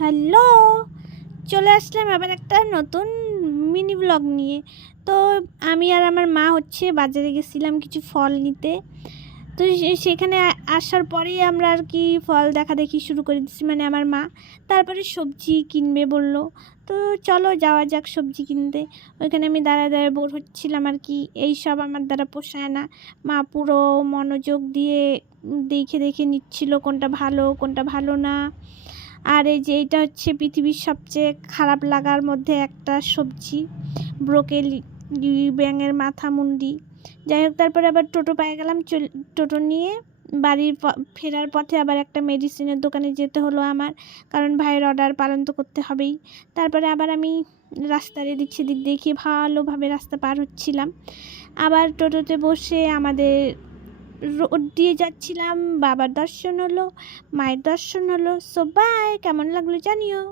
Hello! চলে আসলাম আবার একটা নতুন মিনি ব্লগ নিয়ে। তো আমি আর আমার মা বাজারে গেছিলাম কিছু ফল নিতে। তো সেখানে আসার পরেই আমরা আর কি ফল দেখাদেখি শুরু করে দিচ্ছি, মানে আমার মা। তারপরে সবজি কিনবে বলল। তো চলো যাওয়া যাক সবজি কিনতে। ওইখানে আমি দাঁড়ায় দাঁড়ায় বোর হচ্ছিলাম আর কি। এইসব আমার দ্বারা পোষায় না। মা পুরো মনোযোগ দিয়ে দেখে দেখে নিচ্ছিল কোনটা ভালো না। আর এই যে এইটা হচ্ছে পৃথিবীর সবচেয়ে খারাপ লাগার মধ্যে একটা সবজি, ব্রোকলি, ব্যাঙের মাথা মুন্ডি। যাই হোক, তারপরে আবার টোটো পেয়ে গেলাম। টোটো নিয়ে বাড়ির ফেরার পথে আবার একটা মেডিসিনের দোকানে যেতে হলো আমার, কারণ ভাইয়ের অর্ডার পালন তো করতে হবেই। তারপরে আবার আমি রাস্তার এদিক সেদিক দেখিয়ে ভালোভাবে রাস্তা পার হচ্ছিলাম। আবার টোটোতে বসে আমাদের রোড দিয়ে যাচ্ছিলাম, বাবার দর্শন হলো, মায়ের দর্শন হলো। সো বাই, কেমন লাগলো জানিও।